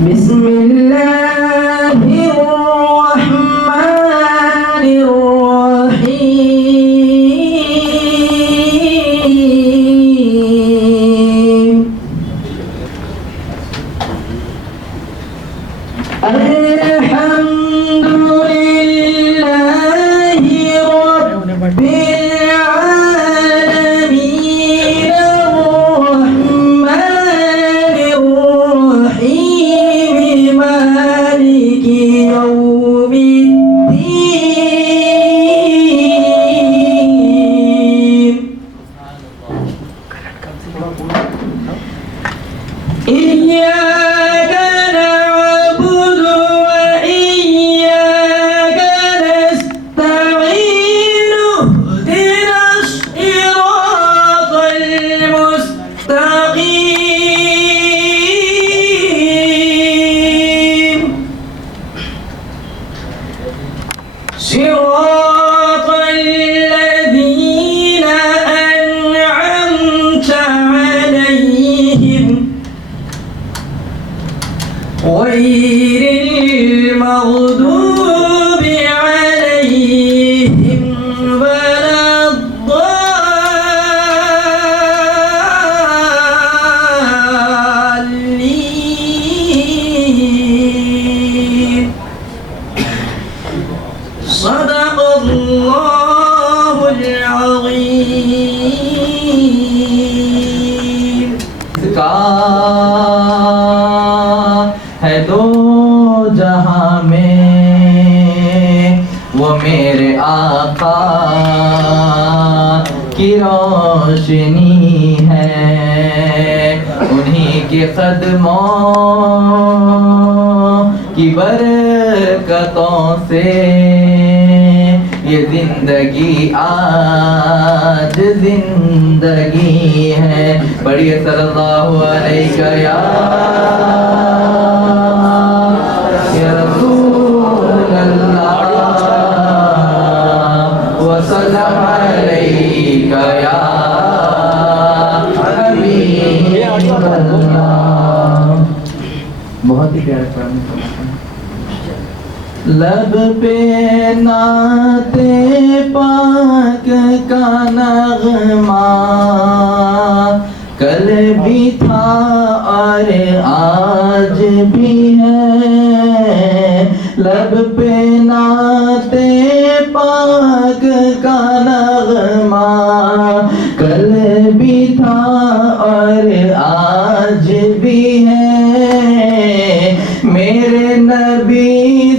بسم الله الرحمن الرحيم الحمد لله رب العالمين الرحمن الرحيم مالك يوم الدين إياك نعبد وإياك نستعين اهدنا الصراط المستقيم صراط الذين أنعمت عليهم غير المغضوب عليهم ولا الضالين صدق الله العظيم کا ہے دو جہاں میں وہ میرے آقا کی روشنی ہے انہی کے قدموں کی برکتوں سے یہ زندگی آج زندگی ہے پڑھیے صلی اللہ علیہ یا رسول اللہ وسلم علیہ یا حبیب اللہ بہت ہی پیارا قرآن لب پہ نعت پاک کا نغمہ کل بھی تھا اور آج بھی ہے لب پہ نعت پاک کا نغمہ کل بھی تھا اور آج بھی ہے میرے نبی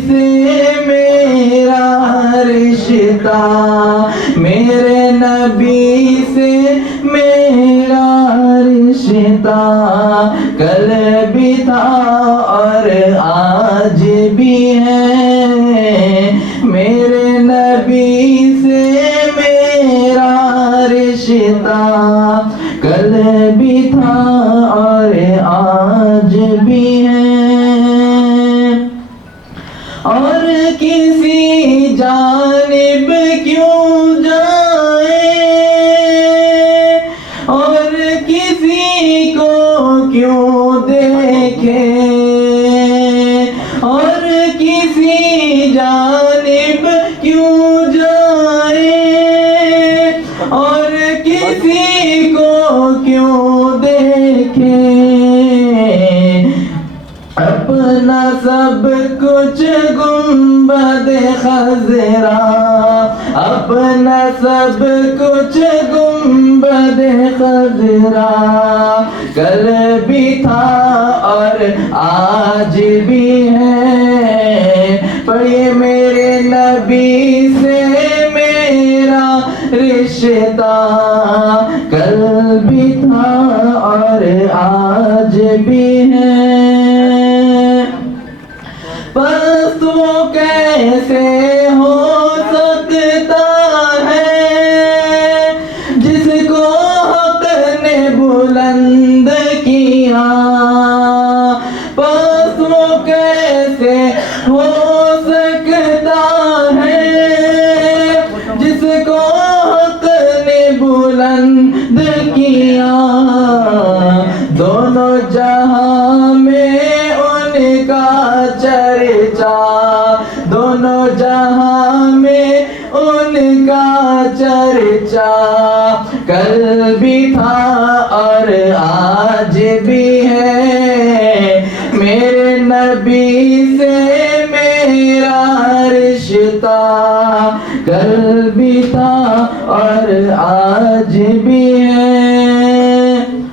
سے میرا رشتہ میرے نبی سے میرا رشتہ کل بھی تھا اور آج بھی ہے میرے نبی سے میرا رشتہ کل بھی تھا اور آج بھی ہے اور کسی جانب کیوں جائے اور کسی کو کیوں دیکھے اور کسی جانب کیوں جائے اور کسی کو کیوں دیکھے اپنا سب کچھ گنبد خضرا اپنا سب کچھ گنبد خضرا کل بھی تھا اور آج بھی ہے پڑھیے میرے نبی سے میرا رشتہ کل بھی تھا اور آج بھی ہے بس وہ کیسے ہو سکتا ہے جس کو حق نے بلند کیا بس وہ کیسے ہو سکتا ہے جس کو حق نے بلند کیا دونوں جہاں میں ان تھا اور آج بھی ہے، میرے نبی سے میرا رشتہ کل بھی تھا اور آج بھی ہے۔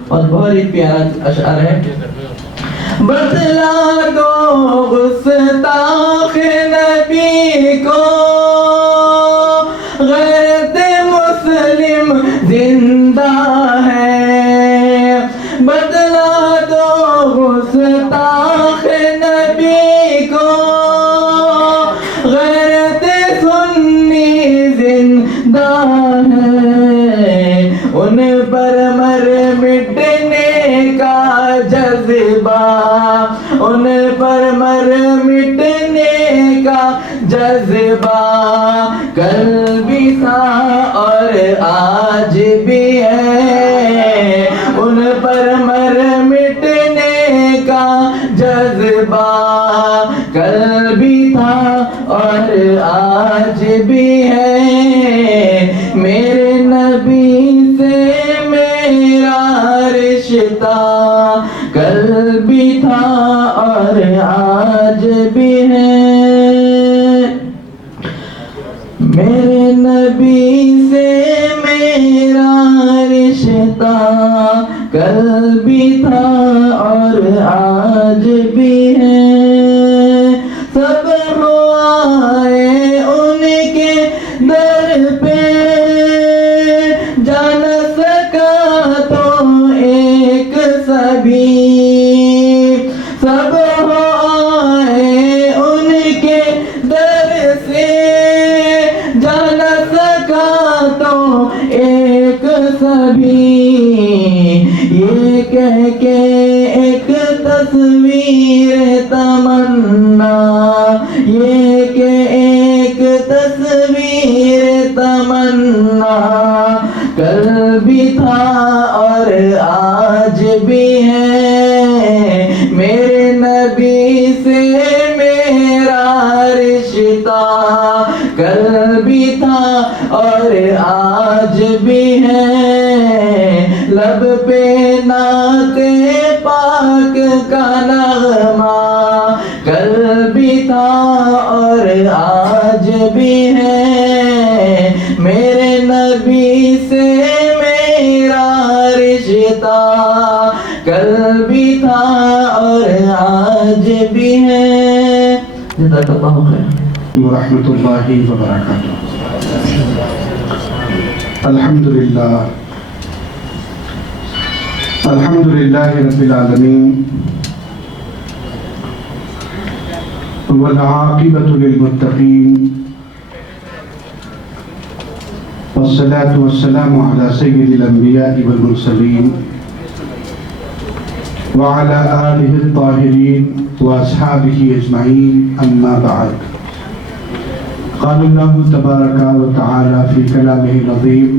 اور بہت ہی پیارا اشعار ہے۔ بتلا دو گستاخ نبی کو غیرت مسلم زندہ ہے، بتلا دو گستاخ نبی کو غیرت سنی زندہ ہے، ان پر مر مٹنے کا جذبہ، ان پر مر مٹنے کا جذبہ کل بھی تھا اور آج بھی ہے، ان پر مر مٹنے کا جذبہ کل بھی تھا اور آج بھی ہے، میرے نبی سے میرا رشتہ کل بھی تھا اور آج بھی ہے، میرے نبی سے میرا رشتہ کل بھی تھا اور آج بھی ہے، سب ہو آئے ان کے در پہ جا نہ سکا تو ایک سبھی، سب ہو آئے ان کے در سے جا نہ سکا تو ایک سبھی، یہ کہہ کے ایک تصویر تمنا، یہ کہ ایک تصویر تمنا کل بھی تھا اور آج بھی ہے، میرے نبی سے میرا رشتہ کل بھی تھا اور آج بھی ہے، لب پہ نعت پاک کا نغمہ کل بھی تھا اور آج بھی ہے، میرے نبی سے میرا رشتہ کل بھی تھا اور آج بھی ہے۔ جزاک اللہ خیر ورحمۃ اللہ وبرکاتہ۔ الحمدللہ الحمدللہ رب العالمین والعاقبۃ للمتقین والصلاة والسلام علی سید الانبیاء والمرسلین وعلى آلہ الطاہرین واصحابہ اجمعین، اما بعد۔ قال اللہ تبارک و تعالی فی کلامہ العظیم،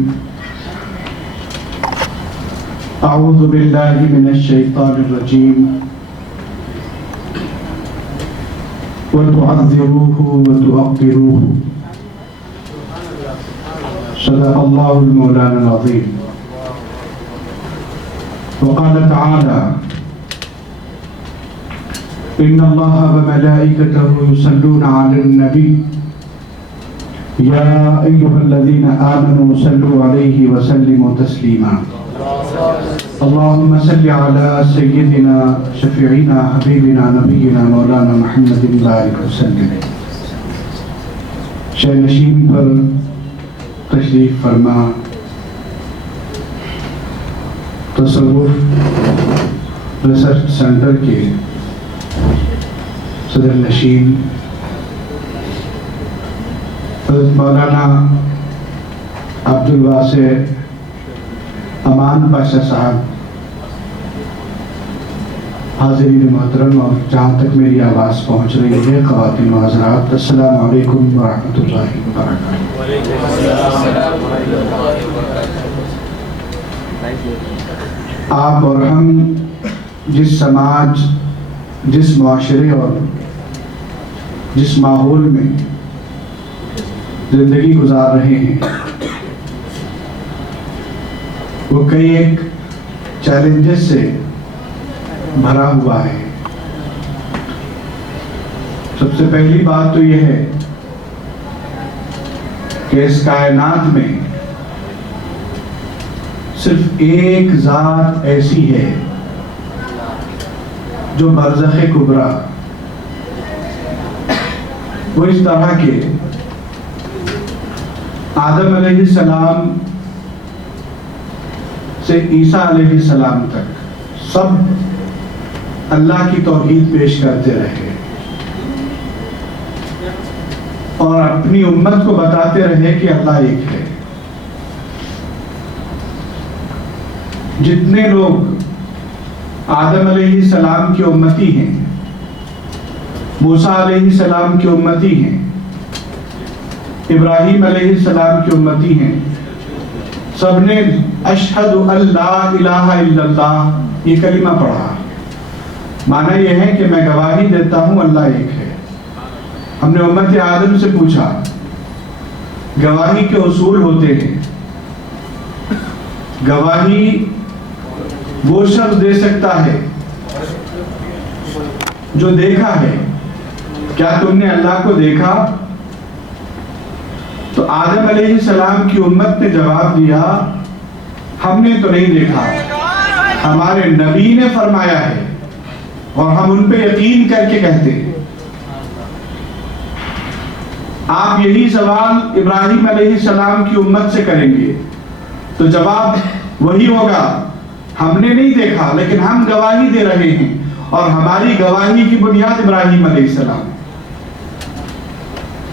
اعوذ باللہ من الشیطان الرجیم، وتعذروه وتوقروه، صدق اللہ المولانا العظیم۔ وقال تعالی، ان اللہ وملائکتہ یصلون علی النبی یا ایہا الذین آمنوا صلوا علیہ وسلموا تسلیما، اللہم صل علی سیدنا شفیعنا حبیبنا نبینا مولانا محمد بارک وسلم۔ شہنشین پر تشریف فرما تصوف ریسرچ سینٹر کے صدر نشین حضرت مولانا عبدالواسع امان پاشا صاحب، حاضرین محترم اور جہاں تک میری آواز پہنچ رہی ہے خواتین و حضرات، السلام علیکم ورحمۃ اللہ وبرکاتہ۔ آپ اور ہم جس سماج، جس معاشرے اور جس ماحول میں زندگی گزار رہے ہیں، وہ کئی ایک چیلنجز سے بھرا ہوا ہے۔ سب سے پہلی بات تو یہ ہے کہ اس کائنات میں صرف ایک ذات ایسی ہے جو برزخ کبریٰ، وہ اس طرح کے آدم علیہ السلام سے عیسیٰ علیہ السلام تک سب اللہ کی توحید پیش کرتے رہے اور اپنی امت کو بتاتے رہے کہ اللہ ایک ہے۔ جتنے لوگ آدم علیہ السلام کی امتی ہیں، موسیٰ علیہ السلام کی امتی ہیں، ابراہیم علیہ السلام کی امتی ہیں، سب نے اشہد ان لا الہ الا اللہ یہ کلمہ پڑھا۔ معنی یہ ہے کہ میں گواہی دیتا ہوں اللہ ایک ہے۔ ہم نے امت آدم سے پوچھا، گواہی کے اصول ہوتے ہیں، گواہی وہ شخص دے سکتا ہے جو دیکھا ہے۔ کیا تم نے اللہ کو دیکھا؟ تو آدم علیہ السلام کی امت نے جواب دیا، ہم نے تو نہیں دیکھا، ہمارے نبی نے فرمایا ہے اور ہم ان پہ یقین کر کے کہتے ہیں۔ آپ یہی سوال ابراہیم علیہ السلام کی امت سے کریں گے تو جواب وہی ہوگا، ہم نے نہیں دیکھا لیکن ہم گواہی دے رہے ہیں اور ہماری گواہی کی بنیاد ابراہیم علیہ السلام ہے۔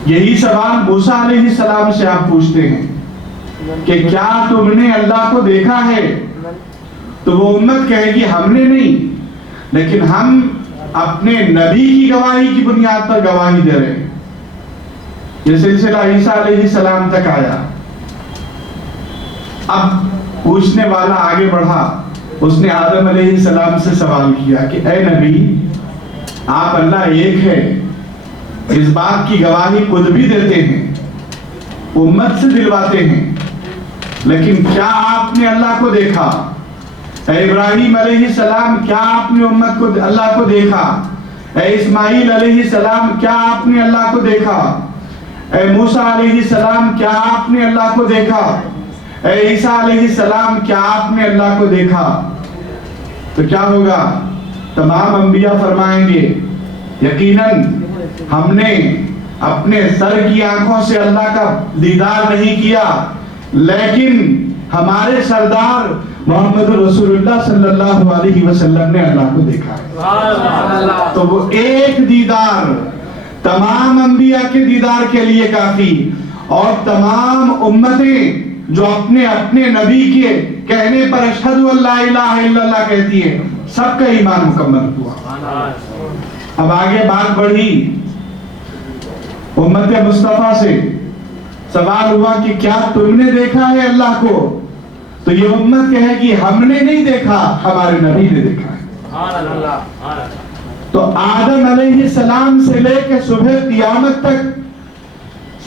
یہی سوال موسیٰ علیہ السلام سے آپ پوچھتے ہیں کہ کیا تم نے اللہ کو دیکھا ہے؟ تو وہ امت کہے گی ہم نے نہیں، لیکن ہم اپنے نبی کی گواہی کی بنیاد پر گواہی دے رہے ہیں۔ یہ سلسلہ عیسیٰ علیہ السلام تک آیا۔ اب پوچھنے والا آگے بڑھا، اس نے آدم علیہ السلام سے سوال کیا کہ اے نبی، آپ اللہ ایک ہے، اس بات کی گواہی خود بھی دیتے ہیں، امت سے دلواتے ہیں، لیکن کیا آپ نے اللہ کو دیکھا؟ اے ابراہیم علیہ السلام، کیا آپ نے امت کو اللہ کو دیکھا؟ اے اسماعیل علیہ السلام، کیا آپ نے اللہ کو دیکھا؟ اے موسیٰ علیہ السلام، کیا آپ نے اللہ کو دیکھا؟ اے عیسیٰ علیہ السلام، کیا آپ نے اللہ کو دیکھا؟ تو کیا ہوگا؟ تمام انبیاء فرمائیں گے یقیناً ہم نے اپنے سر کی آنکھوں سے اللہ کا دیدار نہیں کیا، لیکن ہمارے سردار محمد رسول اللہ صلی اللہ علیہ وسلم نے اللہ کو دیکھا ہے۔ تو وہ ایک دیدار تمام انبیاء کے دیدار کے لیے کافی، اور تمام امتیں جو اپنے اپنے نبی کے کہنے پر اشہد ان لا الہ الا اللہ کہتی ہے، سب کا ایمان مکمل ہوا۔ اب آگے بات بڑھی، امت مصطفیٰ سے سوال ہوا کہ کیا تم نے دیکھا ہے اللہ کو؟ تو یہ امت کہے گی ہم نے نہیں دیکھا، ہمارے نبی نے دیکھا ہے۔ تو آدم علیہ السلام سے لے کے صبح قیامت تک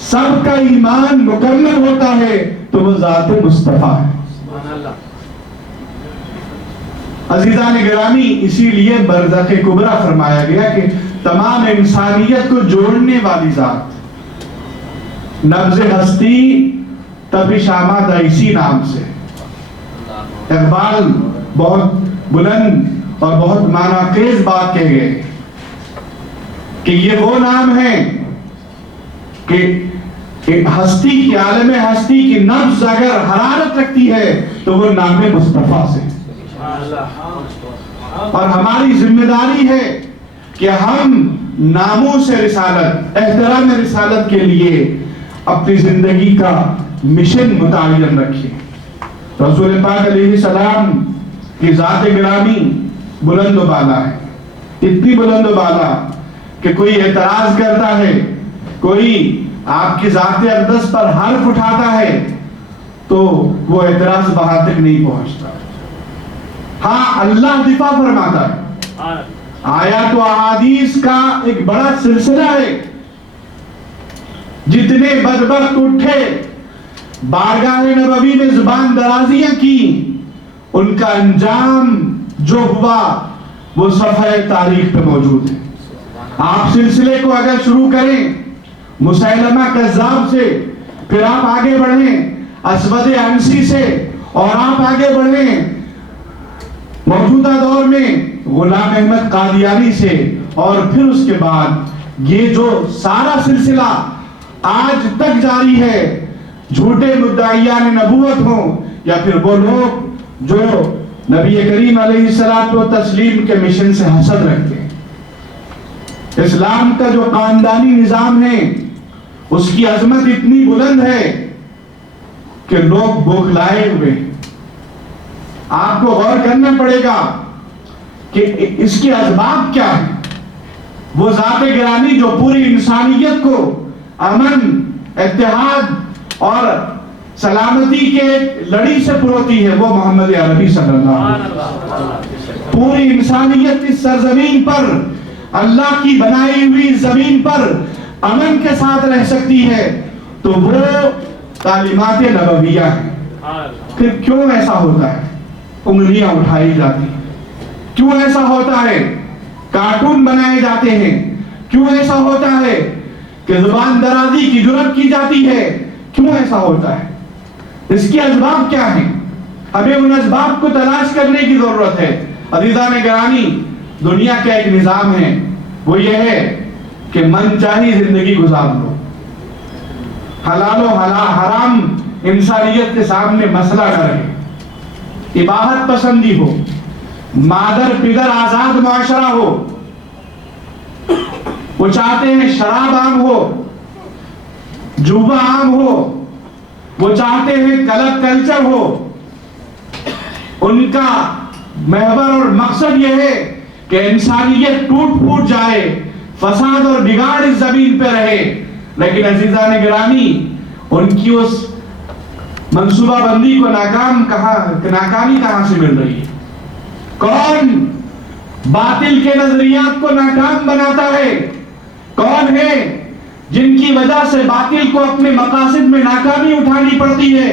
سب کا ایمان مکمل ہوتا ہے تو وہ ذات مصطفیٰ ہے۔ عزیزان گرامی، اسی لیے برزخ کبریٰ فرمایا گیا کہ تمام انسانیت کو جوڑنے والی ذات، نبض ہستی تبش آمد اسی نام سے۔ اقبال بہت بلند اور بہت معنی خیز بات کہہ گئے کہ یہ وہ نام ہے کہ ہستی کی، عالم ہستی کی نبض اگر حرارت رکھتی ہے تو وہ نام مصطفیٰ سے۔ اور ہماری ذمہ داری ہے کہ ہم ناموس رسالت، احترام رسالت کے لیے اپنی زندگی کا مشن متعین رکھیں۔ رسول پاک علیہ السلام کی ذات گرامی بلند و بالا ہے، اتنی بلند و بالا کہ کوئی اعتراض کرتا ہے، کوئی آپ کی ذات اقدس پر حرف اٹھاتا ہے تو وہ اعتراض وہاں تک نہیں پہنچتا۔ ہاں، اللہ دفاع فرماتا ہے۔ آیات و احادیث کا ایک بڑا سلسلہ ہے۔ جتنے بدبخت اٹھے، بارگاہ نبوی میں زبان درازیاں کی، ان کا انجام جو ہوا وہ صفحہ تاریخ پہ موجود ہے. آپ سلسلے کو اگر شروع کریں مسیلمہ کذاب سے، پھر آپ آگے بڑھیں اسود عنسی سے، اور آپ آگے بڑھیں موجودہ دور میں غلام احمد قادیانی سے، اور پھر اس کے بعد یہ جو سارا سلسلہ آج تک جاری ہے، جھوٹے مدعیان نبوت ہوں یا پھر وہ لوگ جو نبی کریم علیہ الصلوۃ والتسلیم کے مشن سے حسد رکھتے ہیں. اسلام کا جو خاندانی نظام ہے اس کی عظمت اتنی بلند ہے کہ لوگ بوکھلائے ہوئے ہیں. آپ کو غور کرنا پڑے گا کہ اس کے اسباب کیا ہیں. وہ ذات گرامی جو پوری انسانیت کو امن، اتحاد اور سلامتی کے لڑی سے پروتی ہے، وہ محمد عربی صلی اللہ علیہ وسلم. پوری انسانیت اس سرزمین پر، اللہ کی بنائی ہوئی زمین پر امن کے ساتھ رہ سکتی ہے تو وہ تعلیمات نبویہ ہیں. پھر کیوں ایسا ہوتا ہے انگلیاں اٹھائی جاتی ہیں؟ کیوں ایسا ہوتا ہے کارٹون بنائے جاتے ہیں؟ کیوں ایسا ہوتا ہے کہ زبان درازی کی جرات کی جاتی ہے؟ کیوں ایسا ہوتا ہے؟ اس کی اسباب کیا ہیں؟ ہمیں ان اسباب کو تلاش کرنے کی ضرورت ہے. عزیزان گرامی، دنیا کا ایک نظام ہے، وہ یہ ہے کہ من چاہی زندگی گزار لو. حلال و حرام انسانیت کے سامنے مسئلہ نہ رہے. اباحت پسندی ہو، مادر پدر آزاد معاشرہ ہو. وہ چاہتے ہیں شراب عام ہو، جوا عام ہو، وہ چاہتے ہیں کلب کلچر ہو. ان کا محور اور مقصد یہ ہے کہ انسانیت ٹوٹ پھوٹ جائے، فساد اور بگاڑ اس زمین پہ رہے. لیکن عزیزان گرامی، ان کی اس منصوبہ بندی کو ناکامی کہاں سے مل رہی ہے؟ کون باطل کے نظریات کو ناکام بناتا ہے؟ کون ہے جن کی وجہ سے باطل کو اپنے مقاصد میں ناکامی اٹھانی پڑتی ہے؟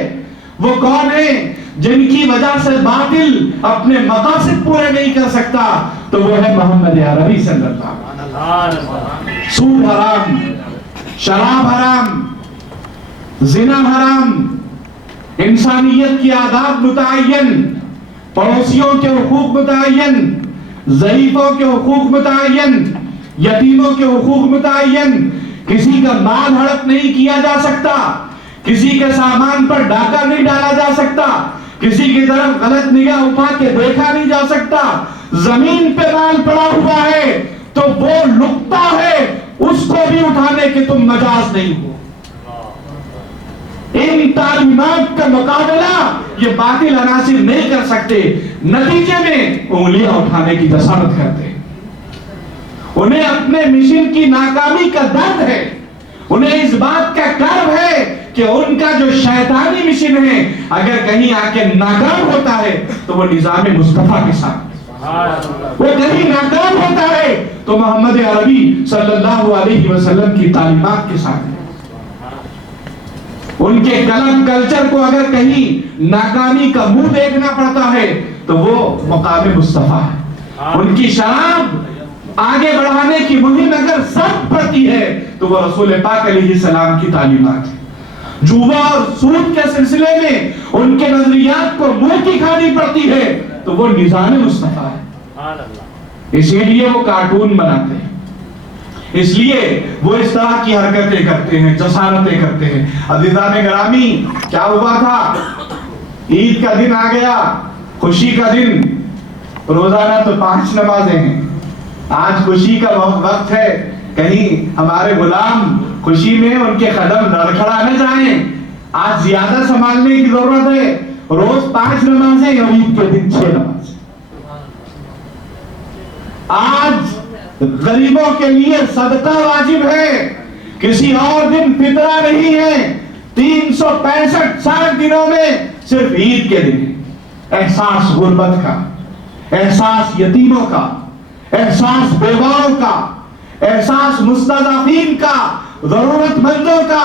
وہ کون ہے جن کی وجہ سے باطل اپنے مقاصد پورے نہیں کر سکتا؟ تو وہ ہے محمد عربی صلی اللہ علیہ وسلم. سود حرام، شراب حرام، زنا حرام، انسانیت کی آداب متعین، پڑوسیوں کے حقوق متعین، ضعیفوں کے حقوق متعین، یتیموں کے حقوق متعین. کسی کا مال ہڑپ نہیں کیا جا سکتا، کسی کے سامان پر ڈاکہ نہیں ڈالا جا سکتا، کسی کی طرف غلط نگاہ اٹھا کے دیکھا نہیں جا سکتا. زمین پہ مال پڑا ہوا ہے تو وہ لقطہ ہے، اس کو بھی اٹھانے کے تم مجاز نہیں ہو. ان تعلیمات کا مقابلہ یہ باطل عناصر نہیں کر سکتے. نتیجے میں انگلیاں اٹھانے کی جسارت کرتے. انہیں اپنے مشن کی ناکامی کا درد ہے، انہیں اس بات کا کرب ہے کہ ان کا جو شیطانی مشن ہے اگر کہیں آ کے ناکام ہوتا ہے تو وہ نظام مصطفیٰ کے ساتھ، وہ کہیں ناکام ہوتا ہے تو محمد عربی صلی اللہ علیہ وسلم کی تعلیمات کے ساتھ. ان کے کلب کلچر کو اگر کہیں ناکامی کا منہ دیکھنا پڑتا ہے تو وہ مقام مصطفیٰ ہے. ان کی شراب آگے بڑھانے کی مہم اگر سخت پڑتی ہے تو وہ رسول پاک علیہ السلام کی تعلیمات ہے. جوا اور سود کے سلسلے میں ان کے نظریات کو منہ کی کھانی پڑتی ہے تو وہ نظام مصطفیٰ ہے. اسی لیے وہ کارٹون بناتے ہیں، اس لیے وہ اس طرح کی حرکتیں کرتے ہیں، جسارتیں کرتے ہیں. عزیزان گرامی، کیا ہوا تھا؟ عید کا دن آ گیا، خوشی کا دن. روزانہ تو 5 نمازیں ہیں، آج خوشی کا وقت ہے. کہیں ہمارے غلام خوشی میں ان کے قدم لڑکھڑا نہ جائیں. آج زیادہ سنبھالنے کی ضرورت ہے. روز 5 نمازیں اور عید کے دن 6 نمازیں. آج غریبوں کے لیے صدقہ واجب ہے، کسی اور دن فطرہ نہیں ہے. 365 دنوں میں صرف عید کے دن ہے. احساس غربت کا، احساس یتیموں کا، احساس بیواؤں کا، احساس مستضعفین کا، ضرورت مندوں کا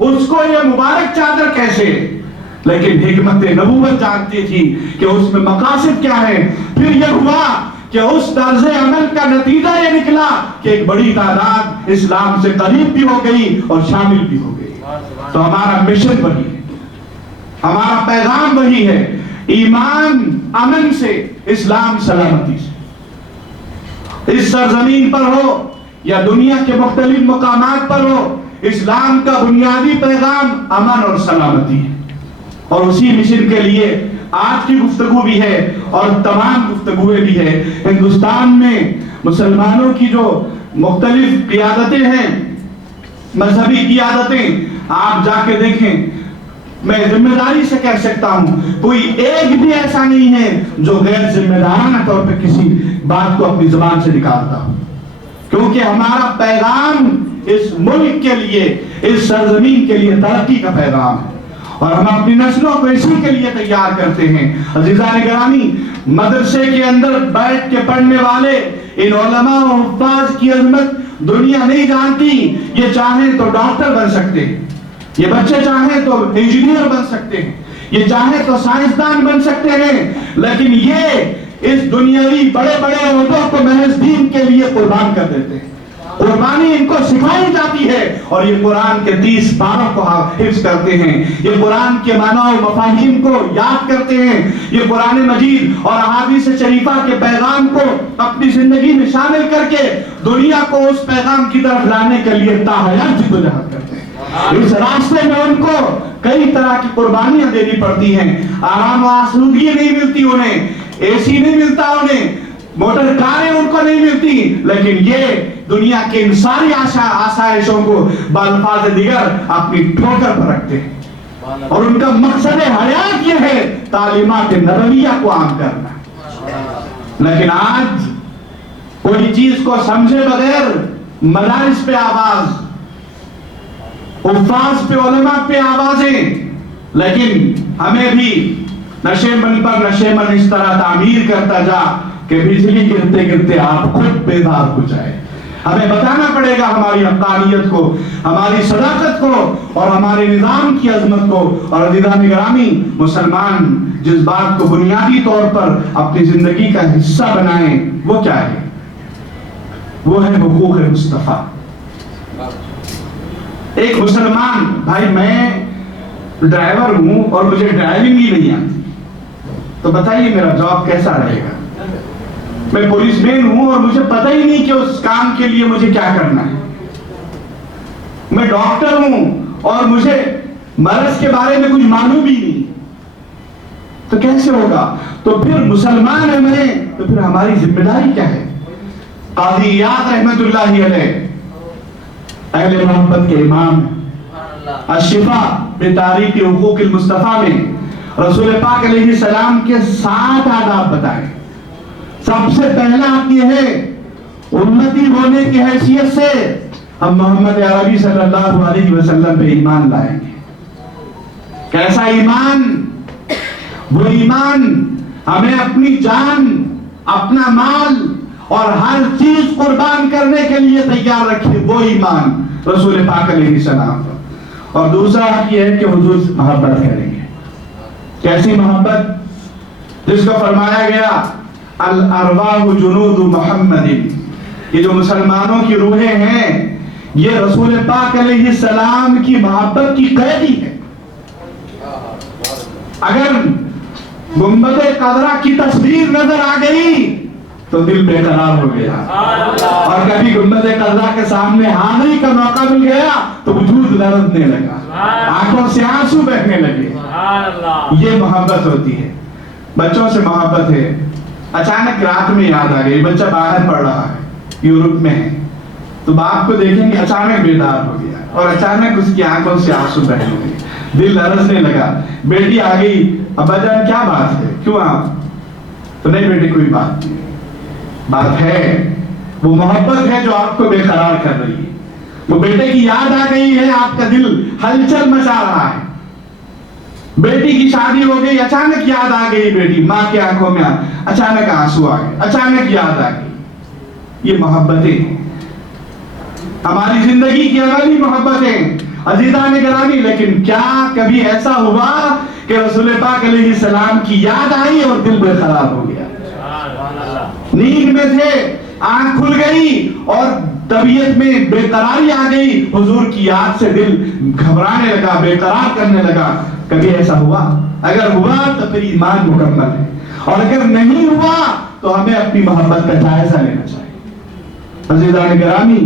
اس کو یہ مبارک چادر کیسے؟ لیکن حکمت نبوت جانتی تھی کہ اس میں مقاصد کیا ہے۔ پھر یہ ہوا کہ اس طرز عمل کا نتیجہ یہ نکلا کہ ایک بڑی تعداد اسلام سے قریب بھی ہو گئی اور شامل بھی ہو گئی۔ تو ہمارا مشن وہی ہے، ہمارا پیغام وہی ہے، ایمان امن سے، اسلام سلامتی سے۔ اس سرزمین پر ہو یا دنیا کے مختلف مقامات پر ہو، اسلام کا بنیادی پیغام امن اور سلامتی ہے۔ اور اسی مشن کے لیے آج کی گفتگو بھی ہے اور تمام گفتگویں بھی ہے۔ ہندوستان میں مسلمانوں کی جو مختلف قیادتیں ہیں، مذہبی قیادتیں، آپ جا کے دیکھیں، میں ذمہ داری سے کہہ سکتا ہوں کوئی ایک بھی ایسا نہیں ہے جو غیر ذمہ دارانہ طور پہ کسی بات کو اپنی زبان سے نکالتا ہو، کیونکہ ہمارا پیغام اس ملک کے لیے، اس سرزمین کے لیے ترقی کا پیغام ہے، اور ہم اپنی نسلوں کو اسی کے لیے تیار کرتے ہیں۔ عزیزان گرامی، مدرسے کے اندر بیٹھ کے پڑھنے والے ان علماء و حفاظ کی عظمت دنیا نہیں جانتی۔ یہ چاہیں تو ڈاکٹر بن سکتے ہیں، یہ بچے چاہیں تو انجینئر بن سکتے ہیں، یہ چاہیں تو سائنسدان بن سکتے ہیں، لیکن یہ اس دنیاوی بڑے بڑے عہدوں کو محض دین کے لیے قربان کر دیتے ہیں۔ قربانی ان کو سکھائی جاتی ہے، اور یہ قرآن کے 30 پاروں کو حفظ کرتے ہیں، یہ قرآن کے معنی و مفاہیم کو یاد کرتے ہیں، یہ قرآن مجید اور احادیث شریفہ کے پیغام کو اپنی زندگی میں شامل کر کے دنیا کو اس پیغام کی طرف لانے کے لیے تاحیات جدوجہد کرتے ہیں۔ اس راستے میں ان کو کئی طرح کی قربانیاں دینی پڑتی ہیں، آرام و آسودگی نہیں ملتی انہیں، اے سی نہیں ملتا انہیں، موٹر کاریں ان کو نہیں ملتی، لیکن یہ دنیا کے ان ساری آسائشوں کو بالفاظ دیگر اپنی ٹھوکر پر رکھتے ہیں، اور ان کا مقصد حیات یہ ہے تعلیمات نبویہ کو عام کرنا۔ لیکن آج کوئی چیز کو سمجھے بغیر مدارس پہ آواز، حفاظ پہ، علماء پہ آوازیں، لیکن ہمیں بھی نشے من پر نشے من اس طرح تعمیر کرتا جا کہ بجلی گرتے گرتے آپ خود بیدار ہو جائے۔ ہمیں بتانا پڑے گا ہماری حقانیت کو، ہماری صداقت کو، اور ہمارے نظام کی عظمت کو۔ اور عزیزان گرامی، مسلمان جس بات کو بنیادی طور پر اپنی زندگی کا حصہ بنائیں، وہ کیا ہے؟ وہ ہے حقوق مصطفیٰ۔ ایک مسلمان بھائی، میں ڈرائیور ہوں اور مجھے ڈرائیونگ ہی نہیں آتی، تو بتائیے میرا جاب کیسا رہے گا؟ میں پولیس مین ہوں اور مجھے پتہ ہی نہیں کہ اس کام کے لیے مجھے کیا کرنا ہے۔ میں ڈاکٹر ہوں اور مجھے مرض کے بارے میں کچھ معلوم ہی نہیں، تو کیسے ہوگا؟ تو پھر مسلمان ہیں میں، تو پھر ہماری ذمہ داری کیا ہے؟ قاضی عیاض رحمت اللہ علیہ اہل محبت کے امام ہیں، الشفا بتعریف حقوق المصطفیٰ میں رسول پاک علیہ السلام کے 7 آداب بتائے۔ سب سے پہلا یہ ہے، امتی ہونے کی حیثیت سے ہم محمد عربی صلی اللہ علیہ وسلم پہ ایمان لائیں گے۔ کیسا ایمان؟ وہ ایمان ہمیں اپنی جان، اپنا مال اور ہر چیز قربان کرنے کے لیے تیار رکھے، وہ ایمان رسول پاک علیہ السلام پر۔ اور دوسرا یہ ہے کہ حضور سے محبت کریں گے۔ کیسی محبت؟ جس کو فرمایا گیا الارواح جنود محمد، یہ جو مسلمانوں کی روحیں ہیں یہ رسول پاک علیہ السلام کی محبت کی قیدی ہے۔ اگر گنبد خضرا کی تصویر نظر آ گئی تو دل بے قرار ہو گیا، اور کبھی گنبد خضرا کے سامنے حاضری کا موقع مل گیا تو وجود لرزنے لگا، آنکھوں سے آنسو بہنے لگے۔ یہ محبت ہوتی ہے۔ بچوں سے محبت ہے۔ اچانک رات میں یاد آ گئی، بچہ باہر پڑھ رہا ہے، یورپ میں ہے، تو باپ کو دیکھیں گے اچانک بیدار ہو گیا، اور اچانک اس کی آنکھوں سے آنسو بہنے لگے، دل لرزنے لگا۔ بیٹی آ گئی، ابا جان کیا بات ہے، کیوں آپ؟ تو نہیں بیٹی کوئی بات نہیں، بات ہے، وہ محبت ہے جو آپ کو بے قرار کر رہی ہے۔ تو بیٹے کی یاد آ گئی ہے، آپ کا دل ہلچل مچا رہا ہے۔ بیٹی کی شادی ہو گئی، اچانک یاد آ گئی بیٹی، ماں کی آنکھوں میں اچانک آنسو آ گئے، اچانک یاد آ گئی۔ یہ محبتیں ہماری زندگی کی عملی محبتیں، عزیزان گرامی، لیکن کیا کبھی ایسا ہوا کہ رسول پاک علیہ السلام کی یاد آئی اور دل بے قرار ہو گیا؟ نیند میں تھے، آنکھ کھل گئی اور طبیعت میں بے قراری آ گئی، حضور کی یاد سے دل گھبرانے لگا، بے قرار کرنے لگا. کبھی ایسا ہوا؟ اگر ہوا تو پھر ایمان مکمل ہے، اور اگر نہیں ہوا تو ہمیں اپنی محبت کا جائزہ لینا چاہیے. عزیزان گرامی،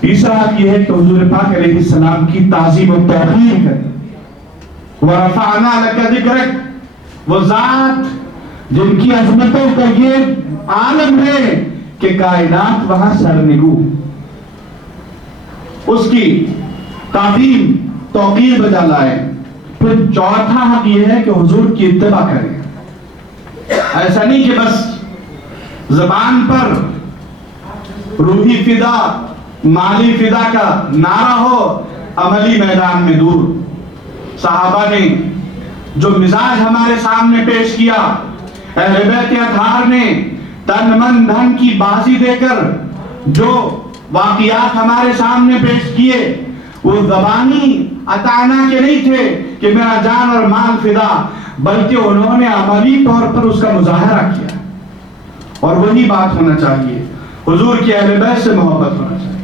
تیسرا بات یہ ہے کہ حضور پاک علیہ السلام کی تعظیم و توقیر کریں. وَرَفَعْنَا لَكَ ذِكْرَكَ، وہ ذات جن کی عظمتوں کا یہ عالم ہے کہ کائنات وہاں سرنگو، اس کی تعظیم توقیر بجا لائے. پھر چوتھا حق یہ ہے کہ حضور کی اتباع کریں. ایسا نہیں کہ بس زبان پر روحی فدا، مالی فدا کا نعرہ ہو، عملی میدان میں دور. صحابہ نے جو مزاج ہمارے سامنے پیش کیا، اہل بیت اطہار نے تن من دھن کی بازی دے کر جو واقعات ہمارے سامنے پیش کیے، وہ زبانی اطاعنا کے نہیں تھے کہ میرا جان اور مال فدا، بلکہ انہوں نے عملی طور پر اس کا مظاہرہ کیا. اور وہی بات ہونا چاہیے، حضور کے اہل بیت سے محبت ہونا چاہیے.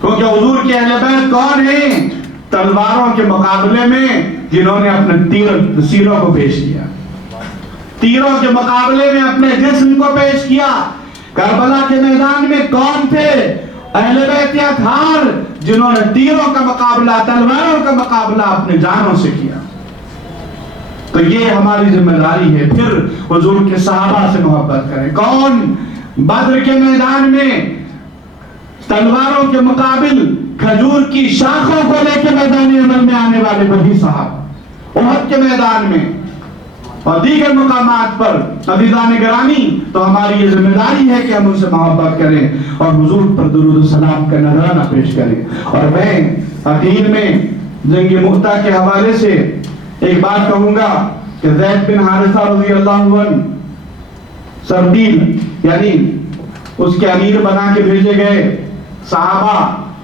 کیونکہ حضور کے اہل بیت کون ہیں؟ تلواروں کے مقابلے میں جنہوں نے اپنے سیروں کو پیش کیا، تیروں کے مقابلے میں اپنے جسم کو پیش کیا. کربلا کے میدان میں کون تھے؟ اہل بیت اطہار، جنہوں نے تیروں کا مقابلہ، تلواروں کا مقابلہ اپنے جانوں سے کیا. تو یہ ہماری ذمہ داری ہے. پھر حضور کے صحابہ سے محبت کریں. کون؟ بدر کے میدان میں تلواروں کے مقابل کھجور کی شاخوں کو لے کے میدان عمل میں آنے والے وہی صحابہ. احد کے میدان میں اور دیگر مقامات پر عزیزان گرامی، تو ہماری یہ ذمہ داری ہے کہ ہم ان سے محبت کریں اور حضور پر درود و سلام کا نذرانہ پیش کریں. اور میں اخیر میں جنگ مؤتہ کے حوالے سے ایک بات کہوں گا کہ زید بن حارثہ رضی اللہ عنہ سردیل، یعنی اس کے امیر بنا کے بھیجے گئے صحابہ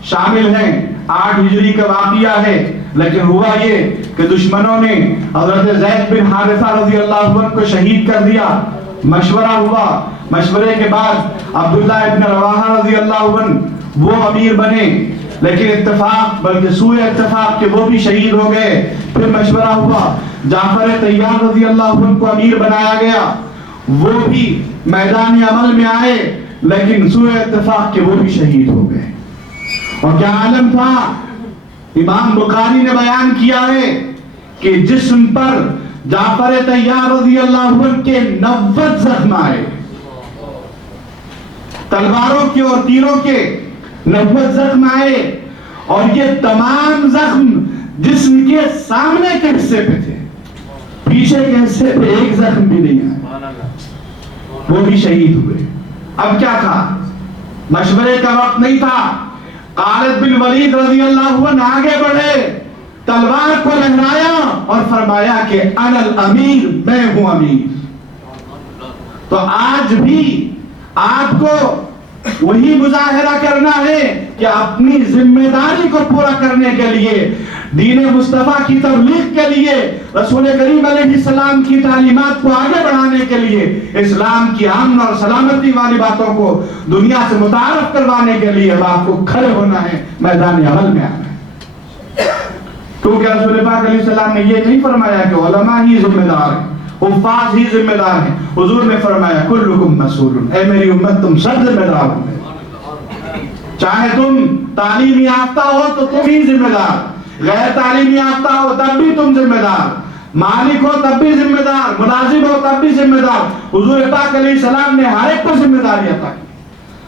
شامل ہیں. 8 ہجری کا واقعہ ہے، لیکن ہوا یہ کہ دشمنوں نے حضرت زید بن حارثہ رضی اللہ عنہ کو شہید کر دیا. مشورہ ہوا، مشورے کے بعد عبداللہ ابن رواحہ رضی اللہ عنہ وہ امیر بنے، لیکن اتفاق بلکہ سوء اتفاق کہ وہ بھی شہید ہو گئے. پھر مشورہ ہوا، جعفر طیار رضی اللہ عنہ کو امیر بنایا گیا، وہ بھی میدان عمل میں آئے، لیکن سوء اتفاق کہ وہ بھی شہید ہو گئے. اور کیا عالم تھا؟ امام بخاری نے بیان کیا ہے کہ جسم پر جعفر طیار رضی اللہ عنہ کے 90 زخم آئے، تلواروں کے اور تیروں کے 90 زخم آئے. اور یہ تمام زخم جسم کے سامنے کے حصے پہ تھے، پیچھے کے حصے پہ ایک زخم بھی نہیں آیا، وہ بھی شہید ہوئے. اب کیا تھا؟ مشورے کا وقت نہیں تھا. خالد بن ولید رضی اللہ عنہ آگے بڑھے، تلوار کو لہرایا اور فرمایا کہ انا الامیر، میں ہوں امیر. تو آج بھی آپ کو وہی مظاہرہ کرنا ہے کہ اپنی ذمہ داری کو پورا کرنے کے لیے، دین مصطفیٰ کی تبلیغ کے لیے، رسول کریم علیہ السلام کی تعلیمات کو آگے بڑھانے کے لیے، اسلام کی امن اور سلامتی والی باتوں کو دنیا سے متعارف کروانے کے لیے اب آپ کو کھڑے ہونا ہے، میدان عمل میں آنا ہے. کیونکہ رسول پاک علیہ السلام نے یہ نہیں فرمایا کہ علماء ہی ذمہ دار ہیں، حفاظ ہی ذمہ دار ہیں. حضور نے فرمایا کلکم مسئول، اے میری امت تم سب ذمہ دار ہو. چاہے تم تعلیم یافتہ ہو تو تم ہی ذمہ دار، غیر تعلیم یافتہ ہو تب بھی تم ذمہ دار، مالک ہو تب بھی ذمہ دار، ملازم ہو تب بھی ذمہ دار. حضور پاک علیہ السلام نے ہر ایک کو ذمہ داری عطا کی.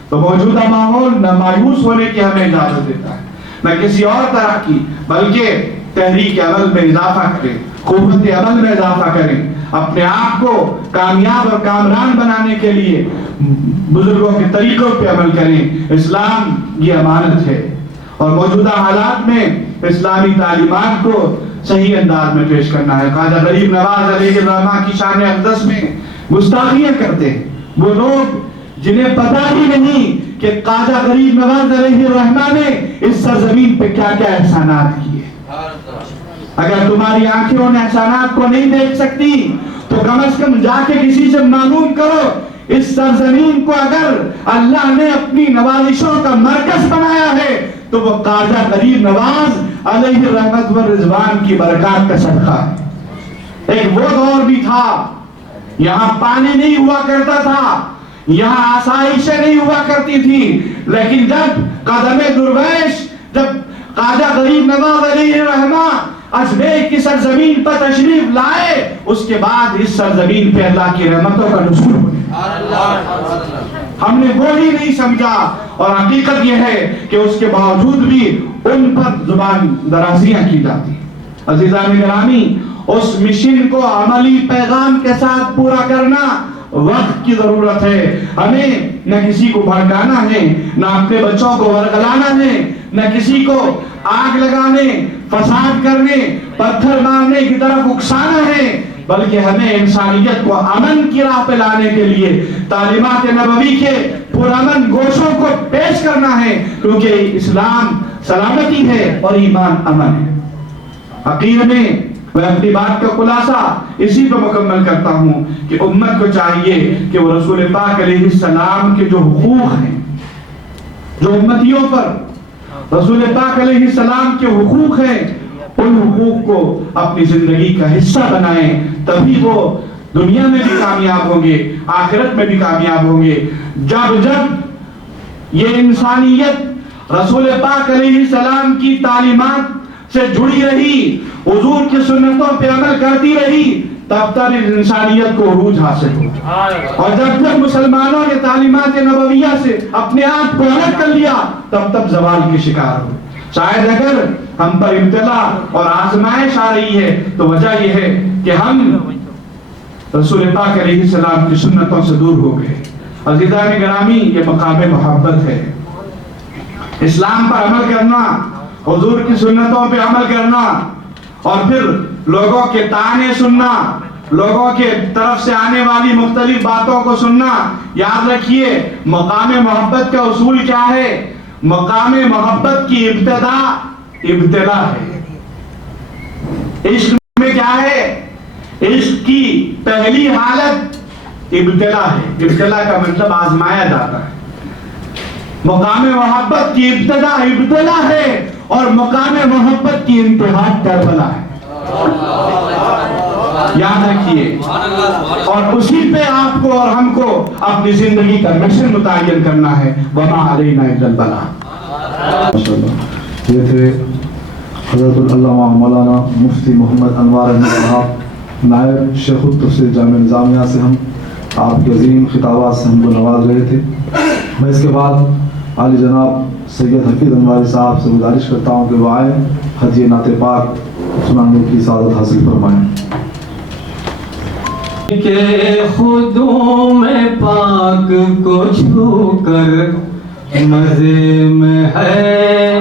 تو موجودہ ماحول نہ مایوس ہونے کی ہمیں اجازت دیتا ہے، نہ کسی اور طرح کی، بلکہ تحریک عمل میں اضافہ کریں، قوت عمل میں اضافہ کریں. اپنے آپ کو کامیاب اور کامران بنانے کے لیے بزرگوں کے طریقوں پہ عمل کریں. اسلام یہ امانت ہے، اور موجودہ حالات میں اسلامی تعلیمات کو صحیح انداز میں پیش کرنا ہے. خواجہ غریب نواز علیہ الرحمہ کی شان اقدس میں گستاخیاں کرتے ہیں وہ لوگ جنہیں پتہ ہی نہیں کہ خواجہ غریب نواز علیہ الرحمہ نے اس سرزمین پہ کیا کیا احسانات کیے. اگر تمہاری آنکھیں ان احسانات کو نہیں دیکھ سکتی تو کم از کم جا کے کسی سے معلوم کرو اس سرزمین کو اگر اللہ نے اپنی نوازشوں کا مرکز بنایا ہے تو وہ خواجہ غریب نواز علیہ الرحمت و رضوان کی برکات کا صدقہ ہے. ایک وہ دور بھی تھا یہاں پانی نہیں ہوا کرتا تھا, یہاں آسائشیں نہیں ہوا کرتی تھی, لیکن جب قدم درویش جب خواجہ غریب نواز علیہ الرحمہ اجمیر کی سرزمین پر تشریف لائے اس کے بعد اس سرزمین پہ اللہ کی رحمتوں کا نزول ہوا. ہم نے وہ ہی نہیں سمجھا اور حقیقت یہ ہے کہ اس کے باوجود بھی ان پر زبان درازیاں کی جاتی. عزیزان گرامی, اس مشن کو عملی پیغام کے ساتھ پورا کرنا وقت کی ضرورت ہے. ہمیں نہ کسی کو بھڑکانا ہے, نہ اپنے بچوں کو ورگلانا ہے, نہ کسی کو آگ لگانے, فساد کرنے, پتھر مارنے کی طرف اکسانا ہے, بلکہ ہمیں انسانیت کو امن کی راہ پہ لانے کے لیے تعلیمات نبوی کے پرامن گوشوں کو پیش کرنا ہے, کیونکہ اسلام سلامتی ہے اور ایمان امن ہے. عقیدے میں میں اپنی بات کا خلاصہ اسی پہ مکمل کرتا ہوں کہ امت کو چاہیے کہ وہ رسول پاک علیہ السلام کے جو حقوق ہیں, جو امتیوں پر رسول پاک علیہ السلام کے حقوق ہیں, ان حقوق کو اپنی زندگی کا حصہ بنائیں, تبھی وہ دنیا میں بھی کامیاب ہوں گے, آخرت میں بھی کامیاب ہوں گے. جب یہ انسانیت رسول پاک علیہ السلام کی تعلیمات سے جڑی رہی, حضور کی سنتوں پہ عمل کرتی رہی, تب تک انسانیت کو عروج حاصل ہو. اور جب تک مسلمانوں نے تعلیمات نبویہ سے اپنے آپ کو الگ کر لیا تب تک زوال کی شکار ہو. شاید اگر ہم پر ابتلا اور آزمائش آ رہی ہے تو وجہ یہ ہے کہ ہم رسول پاک علیہ السلام کی سنتوں سے دور ہو گئے. عزیزان گرامی, یہ مقام محبت ہے. اسلام پر عمل کرنا, حضور کی سنتوں پہ عمل کرنا اور پھر لوگوں کے طعنے سننا, لوگوں کے طرف سے آنے والی مختلف باتوں کو سننا. یاد رکھیے مقام محبت کا اصول کیا ہے؟ مقام محبت کی ابتدا ابتلا ہے. عشق میں کیا ہے؟ عشق کی پہلی حالت ابتلا ہے. ابتلا کا مطلب آزمایا جاتا ہے. مقام محبت کی ابتدا ابتلا ہے اور مقام محبت کی انتہا کربلا ہے. یاد رکھیے, اور اسی پہ آپ کو اور ہم کو اپنی زندگی کا مشن متعین کرنا ہے. وما علینا الا البلاغ. یہ تھے حضرت العلامہ مولانا مفتی محمد انوار احمد صاحب, نائب شیخ التفسیر جامعہ نظامیہ سے. ہم آپ کے عظیم خطابات سے ہم کو نواز رہے تھے. میں اس کے بعد عالی جناب سید حفیظ انواری صاحب سے گزارش کرتا ہوں کہ وہ آئیں, ہدیہ نعت پاک سنانے کی سعادت حاصل فرمائیں. کہ خدوم پاک کو چھو کر مزے میں ہے,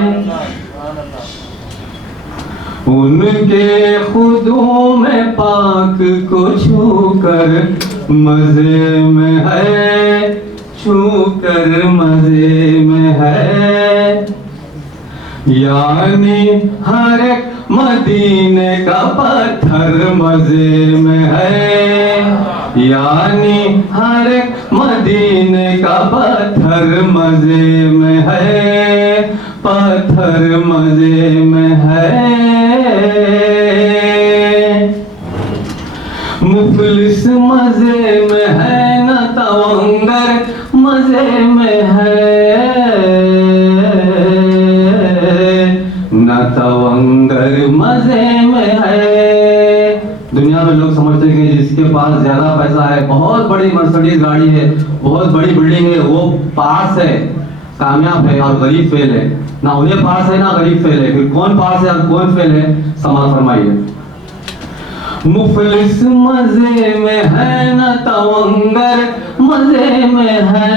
ان کے خدوم پاک کو چھو کر مزے میں ہے, چھو کر مزے میں ہے. یعنی ہر ایک مدینے کا پتھر مزے میں ہے, یعنی ہر ایک مدینے کا پتھر مزے میں ہے, پتھر مزے میں ہے. مفلس مزے میں ہے نہ تونگر مزے میں ہے, نہ تونگر مزے میں ہے. دنیا میں لوگ سمجھتے ہیں کہ جس کے پاس زیادہ پیسہ ہے, بہت بڑی مرسڈیز گاڑی ہے, بہت بڑی بلڈنگ ہے, وہ پاس ہے, کامیاب ہے, اور غریب فیل ہے. نہ انہیں پاس ہے نہ غریب فیل ہے. پھر کون پاس ہے اور کون فیل ہے؟ سماعت فرمائیے. مفلس مزے میں ہے نہ تونگر مزے میں ہے,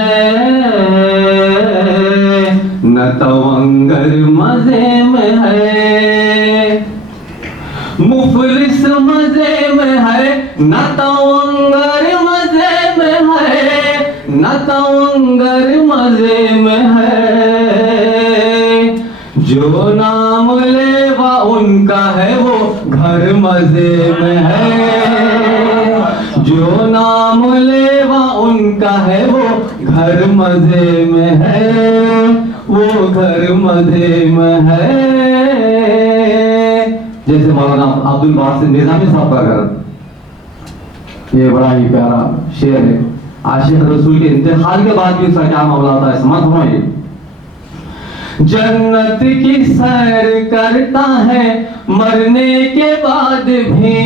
نہ تونگر مزے میں ہے. مفلس مزے میں ہے نہ تونگر مزے میں ہے, نہ تونگر مزے میں ہے، جو نام لیوا ان کا ہے وہ گھر مزے میں ہے، جو نام لیوا ان کا ہے وہ گھر مزے میں ہے، وہ گھر مزے میں ہے۔ جیسے مولانا عبد الباسط نظامی صاحب کا گھر، یہ بڑا ہی پیارا شعر ہے، عاشق رسول کے انتقال کے بعد بھی اس کا کیا معاملہ ہوتا ہے، سمجھ فرمائیے۔ جنت کی سیر کرتا ہے مرنے کے بعد بھی،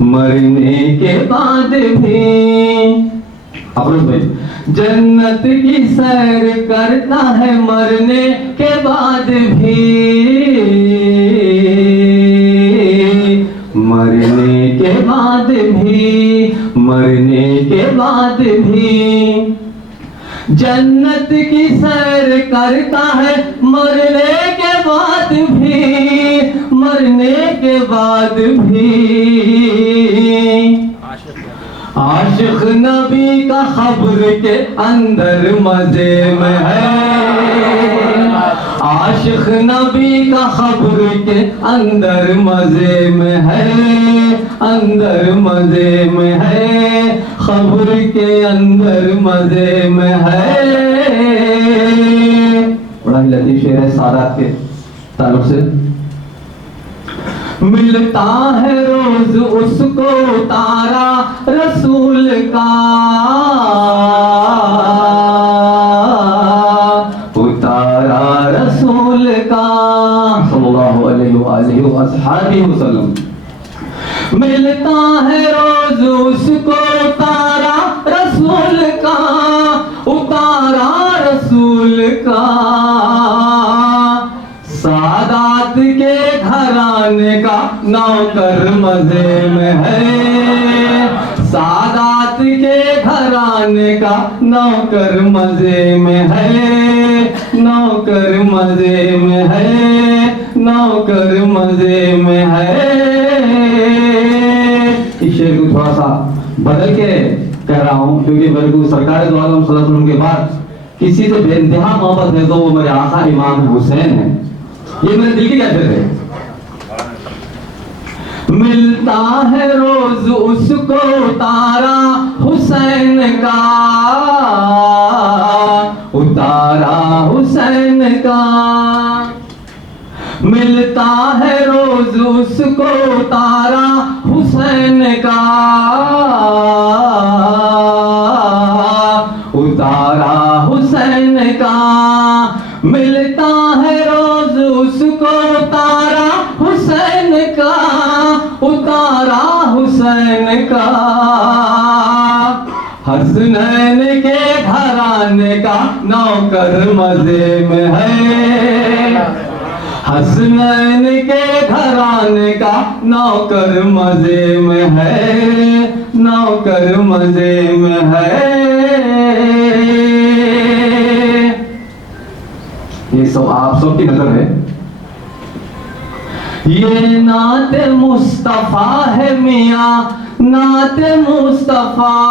مرنے کے بعد بھی، افروز بھائی، جنت کی سیر کرتا ہے مرنے کے بعد بھی، مرنے کے بعد بھی، مرنے کے بعد بھی، جنت کی سیر کرتا ہے مرنے کے بعد بھی، مرنے کے بعد بھی، عاشق نبی کا خبر کے اندر مزے میں ہے، عاشق نبی کا خبر کے اندر مزے میں ہے، اندر مزے میں ہے، خبر کے اندر مزے میں ہے۔ بڑا ہی لطیف شعر ہے سادات کے تعلق سے۔ ملتا ہے روز اس کو تارا رسول کا، اتارا رسول کا صلی اللہ علیہ وآلہ وصحبہ وسلم، ملتا ہے روز اس کو تارا رسول کا، اتارا رسول کا، سادات کے گھرانے کا نوکر مزے میں ہے، سادات کے گھرانے کا نوکر مزے میں ہے، نوکر مزے میں ہے، نوکر مزے میں ہے۔ اس شعر کو تھوڑا سا بدل کے کہہ رہا ہوں کیونکہ میرے کو سرکار دو عالم صلی اللہ علیہ وسلم کے بعد کسی سے بے انتہا محبت ہے تو وہ میرے آقا امام حسین ہیں، یہ میرے دل کی کیفیت ہے۔ ملتا ہے روز اس کو تارا حسین کا، اتارا حسین کا، ملتا ہے روز اس کو تارا حسین کا، اتارا حسین کا، ملتا ہے روز اس کو تارا حسین کا، اتارا حسین کا، حسنین کے گھرانے کا نوکر مزے میں ہے، حسنین کے گھرانے کا نوکر مزے میں ہے، نوکر مزے میں ہے۔ یہ سب آپ سب کی نظر ہے۔ یہ نعت مصطفیٰ ہے میاں، نعت مصطفیٰ،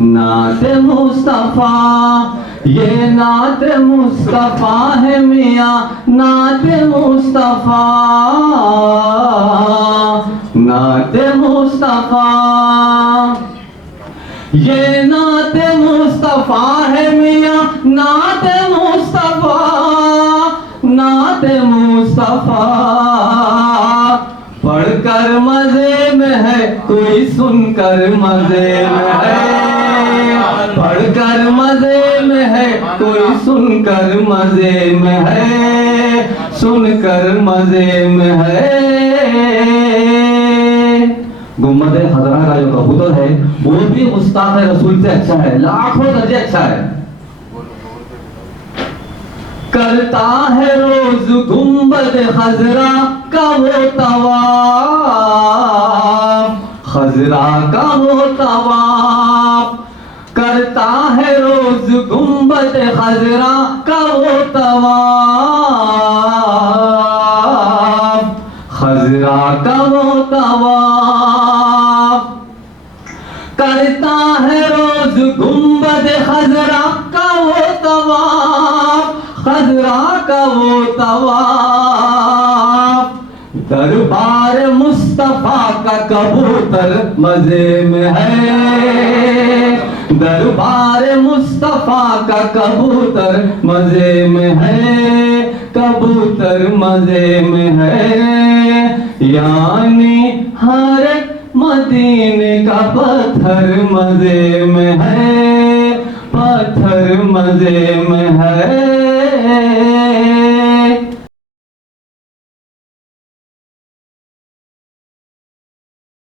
نعت مصطفیٰ، یہ نعت مصطفیٰ ہے میاں، نعت مصطفیٰ، نعت مصطفیٰ، یہ نعت مصطفیٰ ہے میاں، نعت مصطفیٰ، نعت مصطفیٰ، پڑھ کر مزے میں ہے کوئی سن کر مزے میں ہے، پڑھ کر مزے میں ہے کوئی سن کر مزے میں ہے، سن کر مزے میں ہے۔ گنبد خضرا کا جو کبوتر ہے وہ بھی گستاخ رسول سے اچھا ہے، لاکھوں درجے اچھا ہے۔ کرتا ہے روز گنبد خضرا کا وہ طواف، خضرا کا وہ طواف، کرتا ہے روز گنبد خضرا کا وہ طواف، خضرا کا وہ طواف کرتا ہے روز گنبد خضرا کا وہ طواف خضرا کا وہ طواف دربار مصطفیٰ کا کبوتر مزے میں ہے دربار مصطفیٰ کا کبوتر مزے میں ہے کبوتر مزے میں ہے یعنی ہر ایک مدینے کا پتھر مزے میں ہے پتھر مزے میں ہے